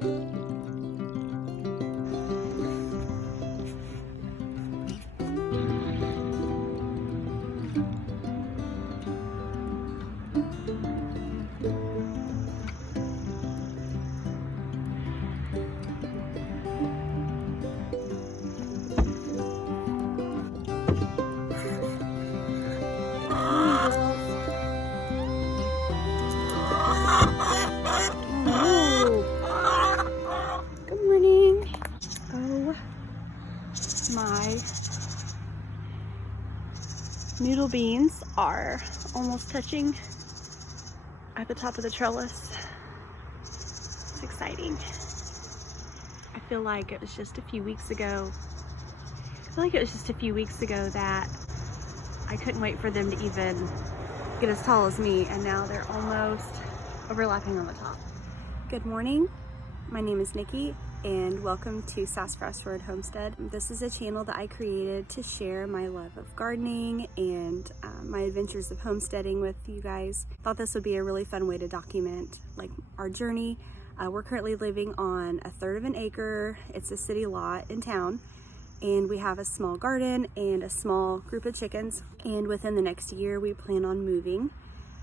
Good morning. Oh, my noodle beans are almost touching at the top of the trellis. It's exciting. I feel like it was just a few weeks ago. That I couldn't wait for them to even get as tall as me, and now they're almost overlapping on the top. Good morning. My name is Nikki, and welcome to Sassafras Road Homestead. This is a channel that I created to share my love of gardening and my adventures of homesteading with you guys. Thought this would be a really fun way to document like our journey. We're currently living on 1/3 of an acre. It's a city lot in town, and we have a small garden and a small group of chickens. And within the next year, we plan on moving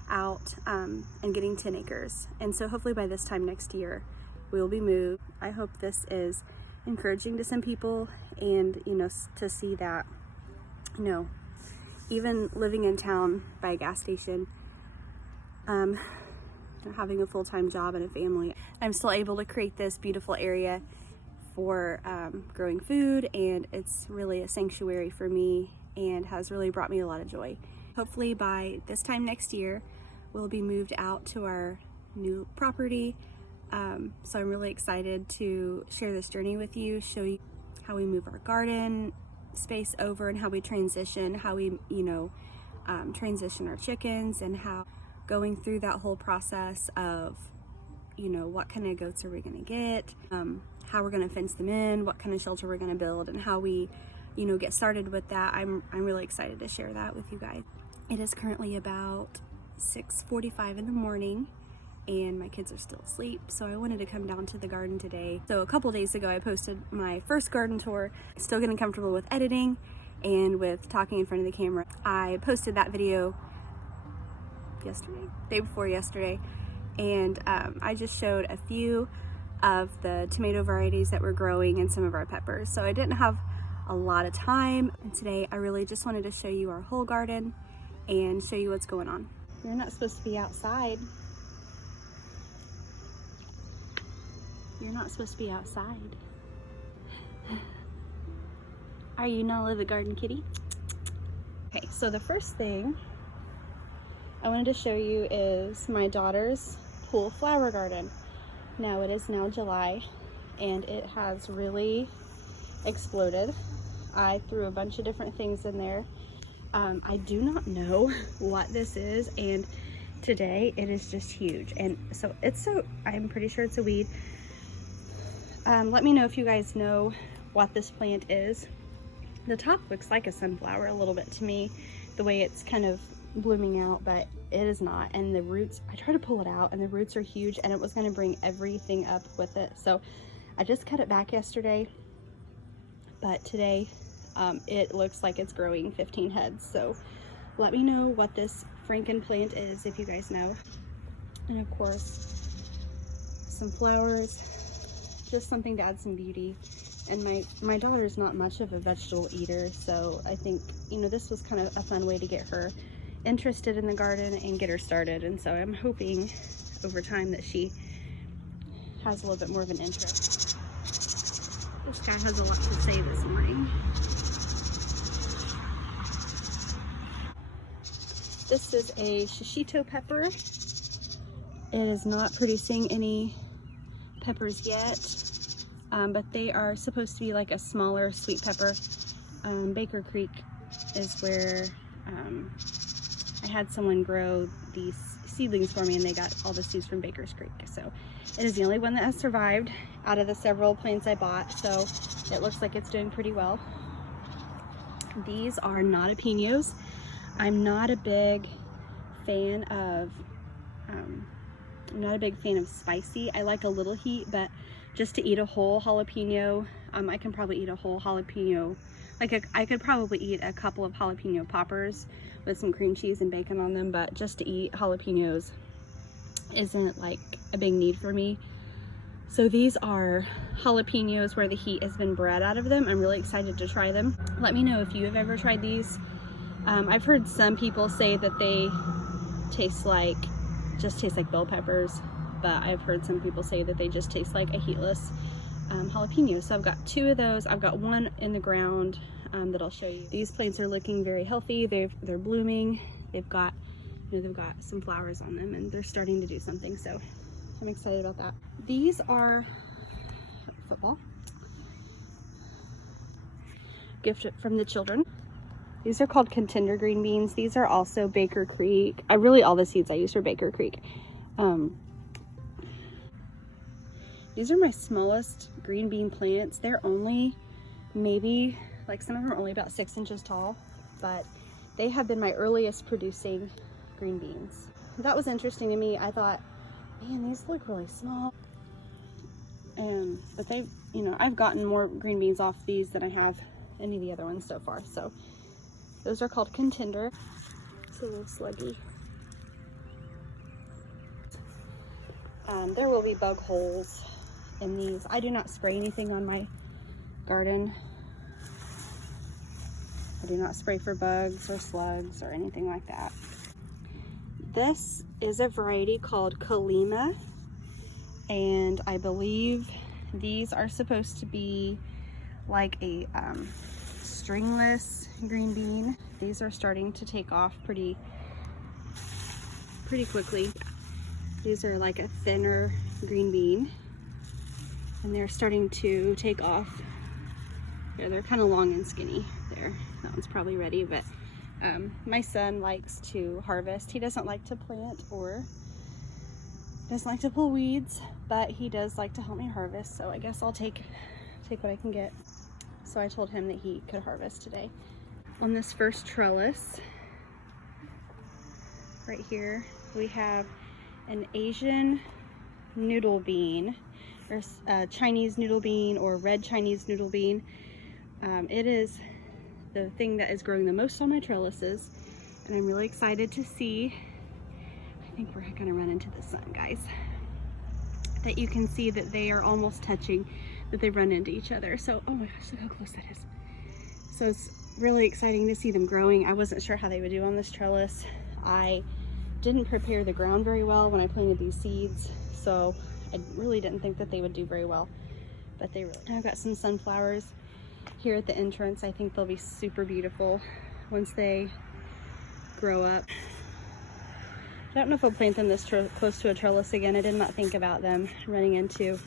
out and getting 10 acres. And so hopefully by this time next year, we'll be moved. I hope this is encouraging to some people, and to see that even living in town by a gas station, having a full-time job and a family, I'm still able to create this beautiful area for growing food, and it's really a sanctuary for me and has really brought me a lot of joy. Hopefully by this time next year, we'll be moved out to our new property. So I'm really excited to share this journey with you, show you how we move our garden space over and how we transition, transition our chickens, and how going through that whole process of, what kind of goats are we going to get, how we're going to fence them in, what kind of shelter we're going to build, and how we, get started with that. I'm really excited to share that with you guys. It is currently about 6:45 in the morning, and my kids are still asleep, so I wanted to come down to the garden today. So a couple days ago, I posted my first garden tour. Still getting comfortable with editing and with talking in front of the camera. I posted that video day before yesterday, and I just showed a few of the tomato varieties that we're growing and some of our peppers. So I didn't have a lot of time, and today I really just wanted to show you our whole garden and show you what's going on. You're not supposed to be outside. You're not supposed to be outside. Are you not a little garden kitty? Okay, so the first thing I wanted to show you is my daughter's pool flower garden. Now it is now July, and it has really exploded. I threw a bunch of different things in there. I do not know what this is, and today it is just huge. And so I'm pretty sure it's a weed. Let me know if you guys know what this plant is. The top looks like a sunflower a little bit to me, the way it's kind of blooming out, but it is not. And the roots, I tried to pull it out, and the roots are huge, and it was going to bring everything up with it. So I just cut it back yesterday, but today it looks like it's growing 15 heads. So let me know what this Franken-plant is if you guys know. And of course, some flowers, just something to add some beauty. And my daughter's not much of a vegetable eater, so I think this was kind of a fun way to get her interested in the garden and get her started. And so I'm hoping over time that she has a little bit more of an interest. This guy has a lot to say this morning. This is a shishito pepper. It is not producing any peppers yet, but they are supposed to be like a smaller sweet pepper. Baker Creek is where I had someone grow these seedlings for me, and they got all the seeds from Baker's Creek. So it is the only one that has survived out of the several plants I bought, so it looks like it's doing pretty well. These are jalapenos. I'm not a big fan of spicy. I like a little heat, but just to eat a whole jalapeno. I can probably eat a whole jalapeno. I could probably eat a couple of jalapeno poppers with some cream cheese and bacon on them, but just to eat jalapenos isn't like a big need for me. So these are jalapenos where the heat has been bred out of them. I'm really excited to try them. Let me know if you have ever tried these. I've heard some people say that they just taste like bell peppers, but I've heard some people say that they just taste like a heatless jalapeno. So I've got 2 of those. I've got 1 in the ground that I'll show you. These plants are looking very healthy. They're blooming. They've got some flowers on them, and they're starting to do something. So I'm excited about that. These are football. Gift from the children. These are called contender green beans. These are also Baker Creek. All the seeds I use are Baker Creek. These are my smallest green bean plants. They're only maybe, like some of them are only about 6 inches tall, but they have been my earliest producing green beans. That was interesting to me. I thought, man, these look really small. But they, I've gotten more green beans off these than I have any of the other ones so far. So those are called contender. It's a little sluggy. There will be bug holes in these. I do not spray anything on my garden. I do not spray for bugs or slugs or anything like that. This is a variety called Kalima, and I believe these are supposed to be like a stringless green bean. These are starting to take off pretty quickly. These are like a thinner green bean, and they're starting to take off. Yeah, they're kind of long and skinny there. That one's probably ready, but my son likes to harvest. He doesn't like to plant or doesn't like to pull weeds, but he does like to help me harvest, so I guess I'll take what I can get. So I told him that he could harvest today. On this first trellis right here, we have an Asian noodle bean, or Chinese noodle bean, or red Chinese noodle bean. It is the thing that is growing the most on my trellises, and I'm really excited to see. I think we're gonna run into the sun, guys. That you can see that they are almost touching, that they run into each other. So, oh my gosh, look how close that is. So it's really exciting to see them growing. I wasn't sure how they would do on this trellis. I didn't prepare the ground very well when I planted these seeds, so I really didn't think that they would do very well, but they really. I've got some sunflowers here at the entrance. I think they'll be super beautiful once they grow up. I don't know if I'll plant them this close to a trellis again. I did not think about them running into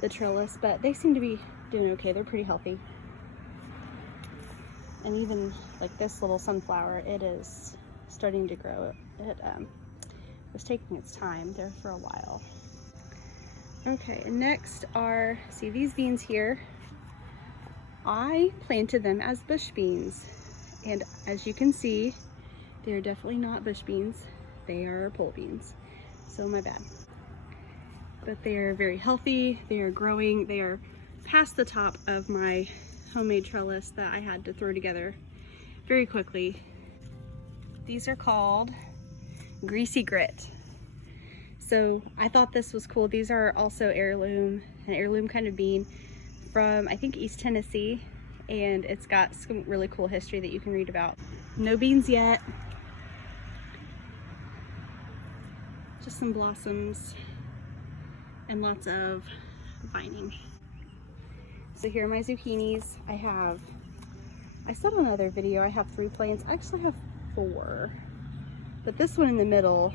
the trellis, but they seem to be doing okay. They're pretty healthy. And even like this little sunflower, it is starting to grow. It was taking its time there for a while. Okay, and next are, see these beans here, I planted them as bush beans, and as you can see, they're definitely not bush beans. They are pole beans, so my bad. But they are very healthy. They are growing. They are past the top of my homemade trellis that I had to throw together very quickly. These are called Greasy Grit. So I thought this was cool. These are also heirloom, an heirloom kind of bean from, I think, East Tennessee, and it's got some really cool history that you can read about. No beans yet. Just some blossoms and lots of vining. So here are my zucchinis. I said on another video I have 3 plants. I actually have 4, but this one in the middle,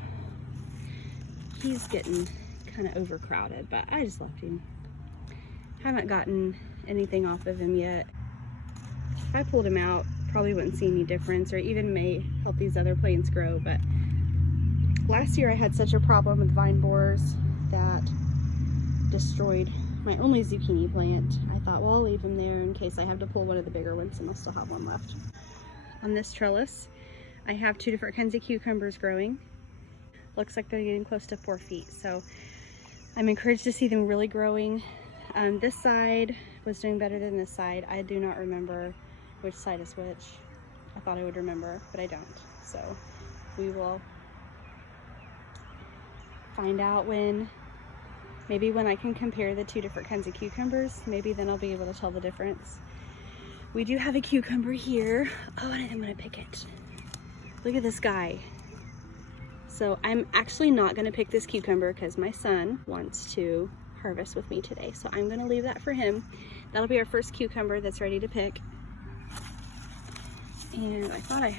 he's getting kind of overcrowded, but I just left him. Haven't gotten anything off of him yet. If I pulled him out, probably wouldn't see any difference, or even may help these other plants grow. But last year I had such a problem with vine borers that destroyed my only zucchini plant. I thought, well, I'll leave him there in case I have to pull one of the bigger ones, and I'll still have one left. On this trellis, I have 2 different kinds of cucumbers growing. Looks like they're getting close to 4 feet. So I'm encouraged to see them really growing. This side was doing better than this side. I do not remember which side is which. I thought I would remember, but I don't. So we will find out maybe when I can compare the two different kinds of cucumbers, maybe then I'll be able to tell the difference. We do have a cucumber here. Oh, and I'm gonna pick it. Look at this guy. So I'm actually not gonna pick this cucumber because my son wants to harvest with me today. So I'm gonna leave that for him. That'll be our first cucumber that's ready to pick. And I thought I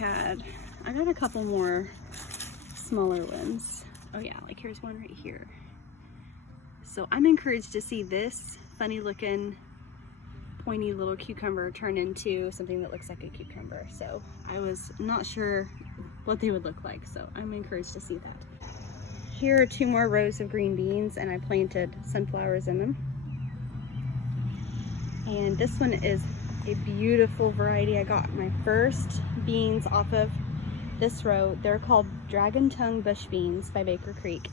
got a couple more smaller ones. Oh yeah, like here's one right here. So I'm encouraged to see this funny looking pointy little cucumber turn into something that looks like a cucumber. So I was not sure what they would look like, so I'm encouraged to see that. Here are two more rows of green beans, and I planted sunflowers in them. And this one is a beautiful variety. I got my first beans off of this row. They're called Dragon Tongue Bush Beans by Baker Creek.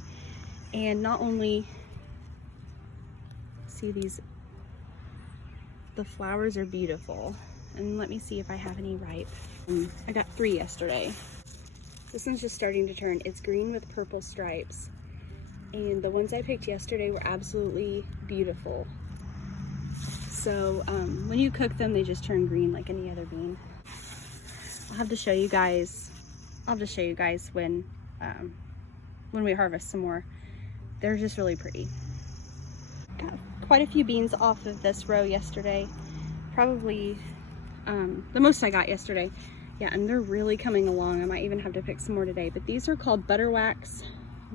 And not only see these, the flowers are beautiful. And let me see if I have any ripe. I got 3 yesterday. This one's just starting to turn. It's green with purple stripes. And the ones I picked yesterday were absolutely beautiful. So when you cook them, they just turn green like any other bean. I'll have to show you guys. I'll just show you guys when we harvest some more. They're just really pretty. Got quite a few beans off of this row yesterday. Probably the most I got yesterday. Yeah, and they're really coming along. I might even have to pick some more today. But these are called butterwax,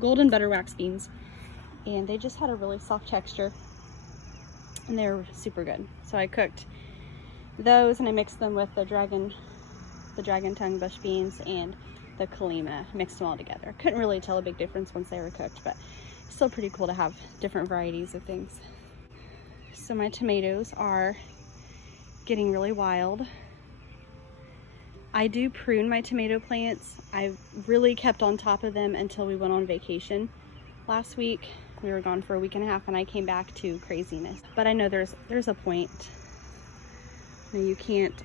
golden butterwax beans. And they just had a really soft texture. And they're super good. So I cooked those and I mixed them with the dragon tongue bush beans and the Kalima. Mixed them all together. Couldn't really tell a big difference once they were cooked, but still pretty cool to have different varieties of things. So my tomatoes are getting really wild. I do prune my tomato plants. I really kept on top of them until we went on vacation last week. We were gone for a week and a half and I came back to craziness. But I know there's a point. Now you can't,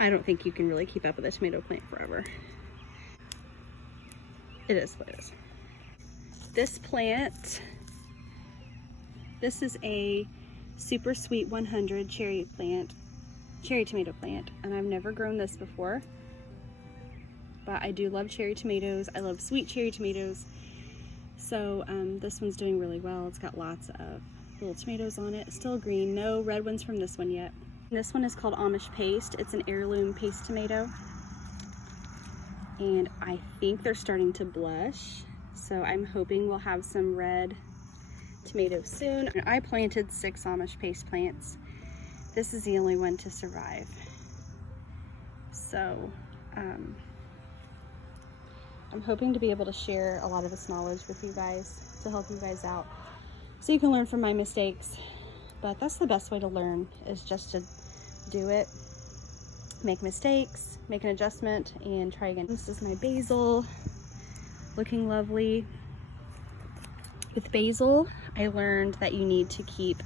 I don't think you can really keep up with a tomato plant forever. It is what it is. This plant, this is a Super Sweet 100 cherry tomato plant, and I've never grown this before. But I do love cherry tomatoes. I love sweet cherry tomatoes. So this one's doing really well. It's got lots of little tomatoes on it. Still green. No red ones from this one yet. This one is called Amish Paste. It's an heirloom paste tomato. And I think they're starting to blush. So I'm hoping we'll have some red tomatoes soon. I planted 6 Amish Paste plants. This is the only one to survive. So I'm hoping to be able to share a lot of this knowledge with you guys to help you guys out so you can learn from my mistakes. But that's the best way to learn, is just to do it, make mistakes, make an adjustment, and try again. This is my basil, looking lovely. With basil, I learned that you need to keep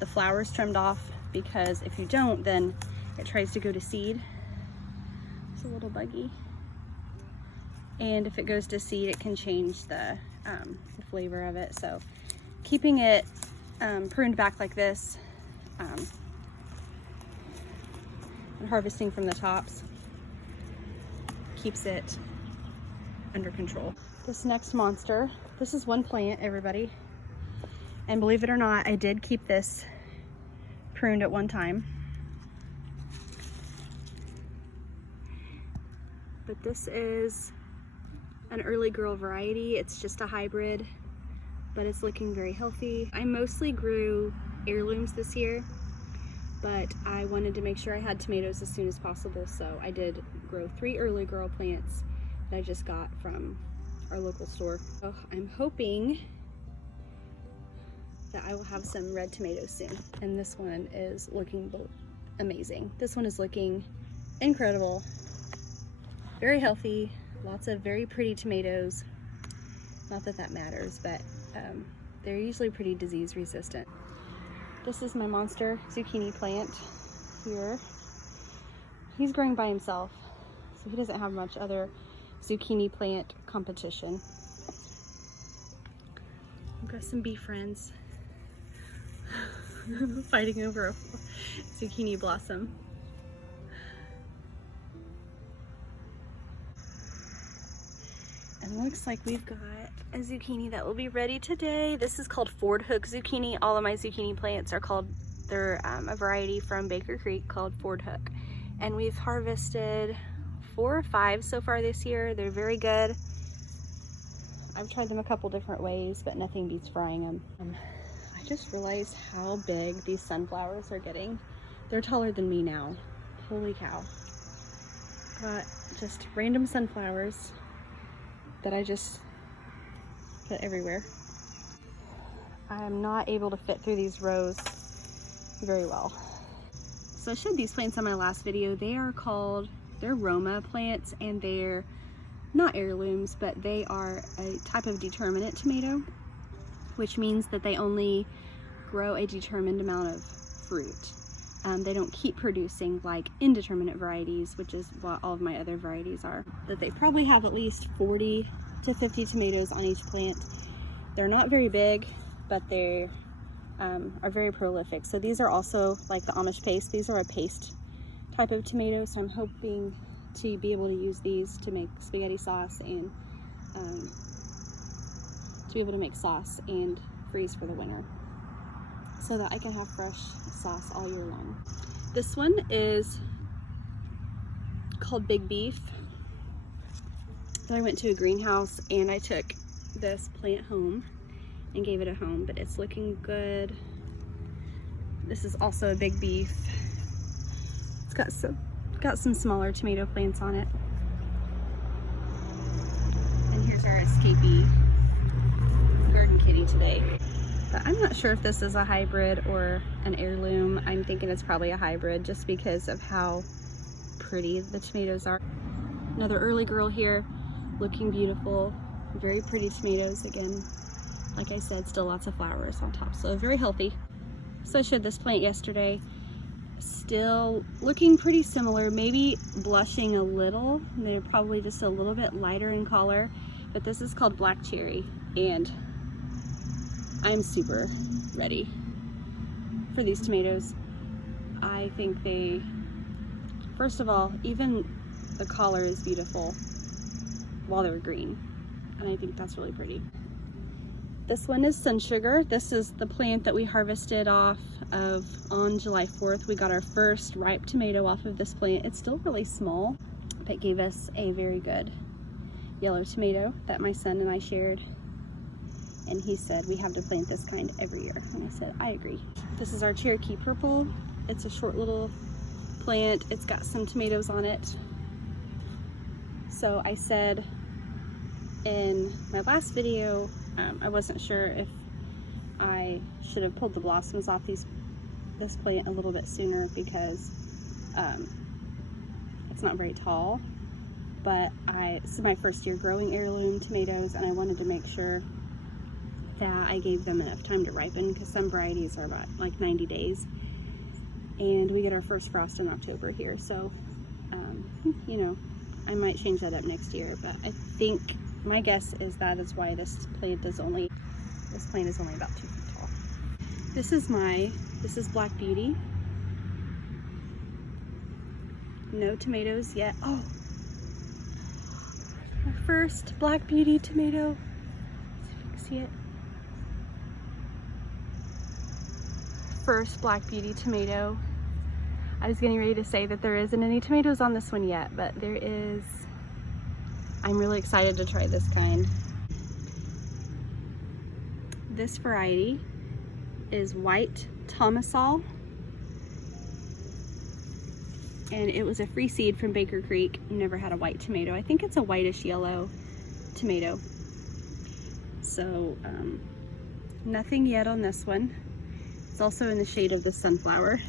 the flowers trimmed off, because if you don't, then it tries to go to seed. It's a little buggy. And if it goes to seed, it can change the flavor of it. So keeping it pruned back like this and harvesting from the tops keeps it under control. This next monster, this is one plant, everybody. And believe it or not, I did keep this pruned at one time. But this is an early girl variety. It's just a hybrid, but it's looking very healthy. I mostly grew heirlooms this year, but I wanted to make sure I had tomatoes as soon as possible, so I did grow 3 early girl plants that I just got from our local store. So I'm hoping that I will have some red tomatoes soon. And this one is looking amazing. This one is looking incredible. Very healthy, lots of very pretty tomatoes. Not that that matters, but they're usually pretty disease resistant. This is my monster zucchini plant here. He's growing by himself, so he doesn't have much other zucchini plant competition. I've got some bee friends fighting over a zucchini blossom. And it looks like we've got a zucchini that will be ready today. This is called Ford Hook zucchini. All of my zucchini plants are called, they're a variety from Baker Creek called Ford Hook. And we've harvested 4 or 5 so far this year. They're very good. I've tried them a couple different ways, but nothing beats frying them. I just realized how big these sunflowers are getting. They're taller than me now. Holy cow. Got just random sunflowers that I just put everywhere. I'm not able to fit through these rows very well. So I showed these plants on my last video. They're Roma plants, and they're not heirlooms, but they are a type of determinate tomato, which means that they only grow a determined amount of fruit. They don't keep producing like indeterminate varieties, which is what all of my other varieties are. That they probably have at least 40 to 50 tomatoes on each plant. They're not very big, but they are very prolific. So these are also like the Amish paste. These are a paste type of tomato, so I'm hoping to be able to use these to make spaghetti sauce and to be able to make sauce and freeze for the winter, so that I can have fresh sauce all year long. This one is called Big Beef. So I went to a greenhouse and I took this plant home and gave it a home, but it's looking good. This is also a Big Beef. It's got some smaller tomato plants on it. And here's our escapee garden kitty today. But I'm not sure if this is a hybrid or an heirloom. I'm thinking it's probably a hybrid just because of how pretty the tomatoes are. Another early girl here, looking beautiful. Very pretty tomatoes again. Like I said, still lots of flowers on top, so very healthy. So I showed this plant yesterday. Still looking pretty similar, maybe blushing a little. They're probably just a little bit lighter in color, but this is called Black Cherry, and I'm super ready for these tomatoes. I think they, first of all, even the color is beautiful while they're green, and I think that's really pretty. This one is Sun Sugar. This is the plant that we harvested off of on July 4th. We got our first ripe tomato off of this plant. It's still really small, but gave us a very good yellow tomato that my son and I shared. And he said we have to plant this kind every year. And I said, I agree. This is our Cherokee Purple. It's a short little plant. It's got some tomatoes on it. So I said in my last video, I wasn't sure if I should have pulled the blossoms off this plant a little bit sooner because it's not very tall. But this is my first year growing heirloom tomatoes, and I wanted to make sure that I gave them enough time to ripen, because some varieties are about like 90 days. And we get our first frost in October here, so you know, I might change that up next year, but I think my guess is that is why this plant is only about 2 feet tall. This is Black Beauty. No tomatoes yet. Oh, our first Black Beauty tomato. Let's see if you can see it. First Black Beauty tomato. I was getting ready to say that there isn't any tomatoes on this one yet, but there is. I'm really excited to try this kind. This variety is White Tomasol, and it was a free seed from Baker Creek. Never had a white tomato. I think it's a whitish yellow tomato. So nothing yet on this one. It's also in the shade of the sunflower.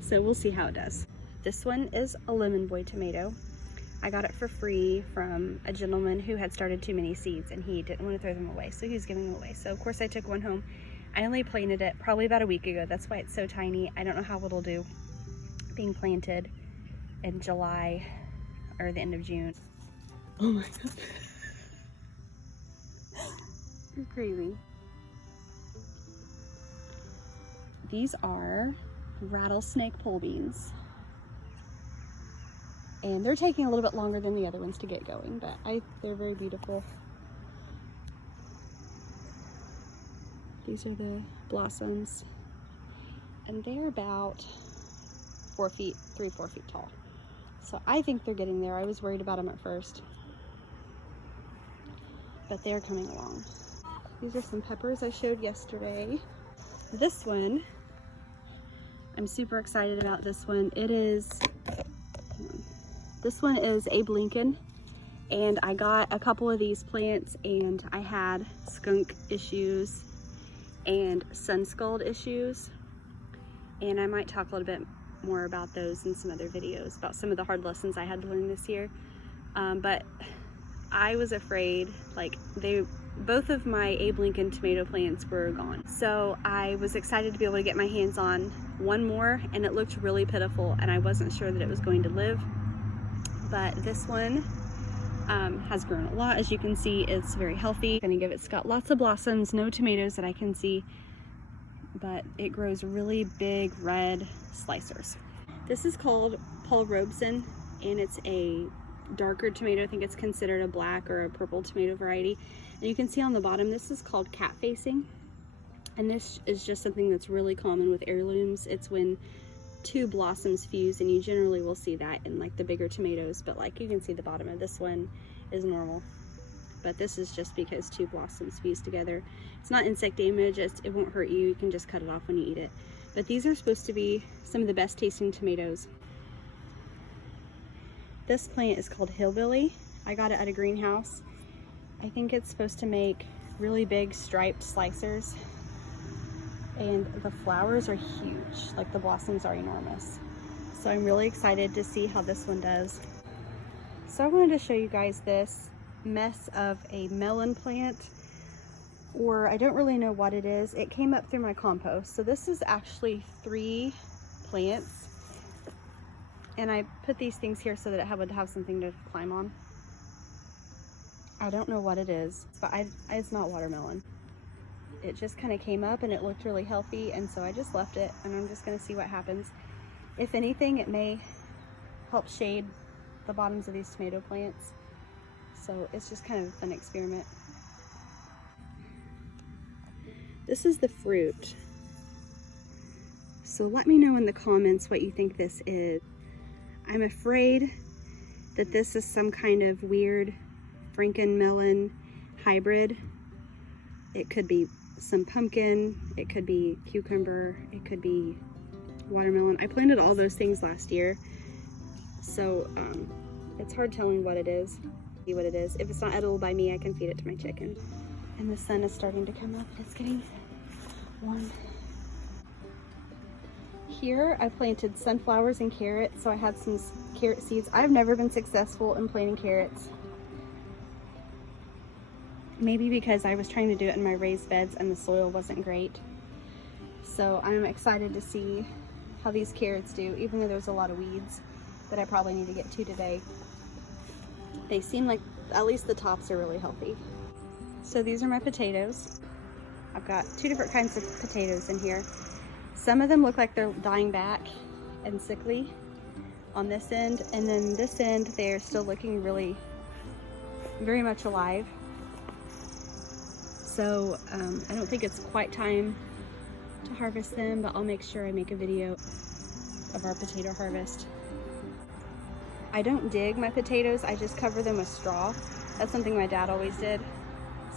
So we'll see how it does. This one is a Lemon Boy tomato. I got it for free from a gentleman who had started too many seeds and he didn't want to throw them away, so he was giving them away. So of course I took one home. I only planted it probably about a week ago. That's why it's so tiny. I don't know how it'll do being planted in July or the end of June. Oh my god. You're crazy. These are rattlesnake pole beans. And they're taking a little bit longer than the other ones to get going, but they're very beautiful. These are the blossoms. And they're about 4 feet, 3-4 feet tall. So I think they're getting there. I was worried about them at first, but they're coming along. These are some peppers I showed yesterday. This one, I'm super excited about this one. This one is Abe Lincoln, and I got a couple of these plants and I had skunk issues and sun scald issues, and I might talk a little bit more about those in some other videos, about some of the hard lessons I had to learn this year. But I was afraid, like both of my Abe Lincoln tomato plants were gone. So I was excited to be able to get my hands on one more, and it looked really pitiful and I wasn't sure that it was going to live. But this one has grown a lot. As you can see, it's very healthy. It's got lots of blossoms, no tomatoes that I can see, but it grows really big red slicers. This is called Paul Robeson, and it's a darker tomato. I think it's considered a black or a purple tomato variety. And you can see on the bottom, this is called cat facing. And this is just something that's really common with heirlooms. It's when two blossoms fuse, and you generally will see that in like the bigger tomatoes, but like you can see the bottom of this one is normal. But this is just because two blossoms fuse together. It's not insect damage, it won't hurt you. You can just cut it off when you eat it. But these are supposed to be some of the best tasting tomatoes. This plant is called Hillbilly. I got it at a greenhouse. I think it's supposed to make really big striped slicers. And the flowers are huge, like the blossoms are enormous. So I'm really excited to see how this one does. So I wanted to show you guys this mess of a melon plant, or I don't really know what it is. It came up through my compost. So this is actually 3 plants, and I put these things here so that it would have something to climb on. I don't know what it is, but it's not watermelon. It just kind of came up and it looked really healthy, and so I just left it, and I'm just going to see what happens. If anything, it may help shade the bottoms of these tomato plants. So it's just kind of a fun experiment. This is the fruit. So let me know in the comments what you think this is. I'm afraid that this is some kind of weird Franken-melon hybrid. It could be some pumpkin, it could be cucumber, it could be watermelon. I planted all those things last year, so it's hard telling what it is. See what it is. If it's not edible by me, I can feed it to my chicken. And the sun is starting to come up. It's getting warm. Here I planted sunflowers and carrots, so I had some carrot seeds. I've never been successful in planting carrots. Maybe because I was trying to do it in my raised beds and the soil wasn't great. So I'm excited to see how these carrots do, even though there's a lot of weeds that I probably need to get to today. They seem like at least the tops are really healthy. So these are my potatoes. I've got 2 different kinds of potatoes in here. Some of them look like they're dying back and sickly on this end, and then this end they're still looking very much alive. So I don't think it's quite time to harvest them, but I'll make sure I make a video of our potato harvest. I don't dig my potatoes, I just cover them with straw. That's something my dad always did.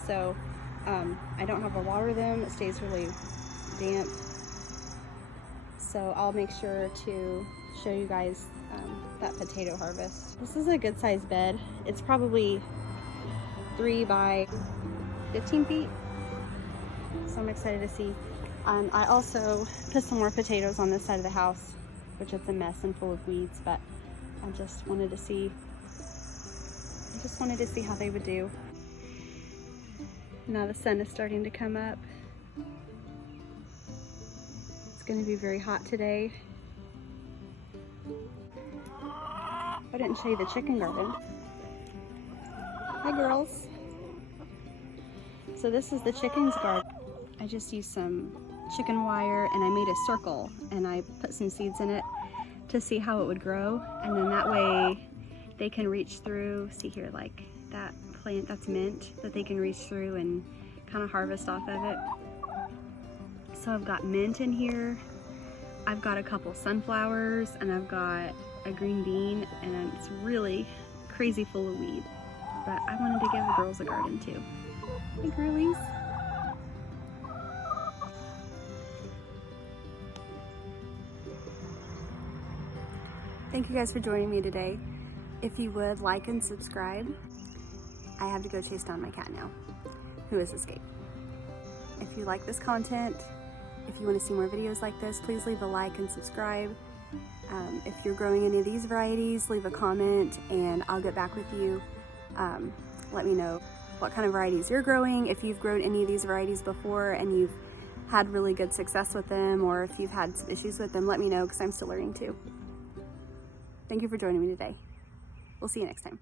So I don't have to water them, it stays really damp. So I'll make sure to show you guys that potato harvest. This is a good sized bed. It's probably 3 by 15 feet. So I'm excited to see. I also put some more potatoes on this side of the house, which is a mess and full of weeds, but I just wanted to see I just wanted to see how they would do. Now the sun is starting to come up. It's going to be very hot today. I didn't show you the chicken garden. Hi girls. So this is the chickens garden. I just used some chicken wire and I made a circle and I put some seeds in it to see how it would grow, and then that way they can reach through. See here, like that plant, that's mint, that they can reach through and kind of harvest off of it. So I've got mint in here, I've got a couple sunflowers, and I've got a green bean, and it's really crazy full of weed. But I wanted to give the girls a garden too. Hey girlies. Thank you guys for joining me today. If you would like and subscribe. I have to go chase down my cat now, who has escaped. If you like this content, if you want to see more videos like this, please leave a like and subscribe. If you're growing any of these varieties, leave a comment and I'll get back with you. Let me know what kind of varieties you're growing, if you've grown any of these varieties before and you've had really good success with them, or if you've had some issues with them, let me know because I'm still learning too. Thank you for joining me today. We'll see you next time.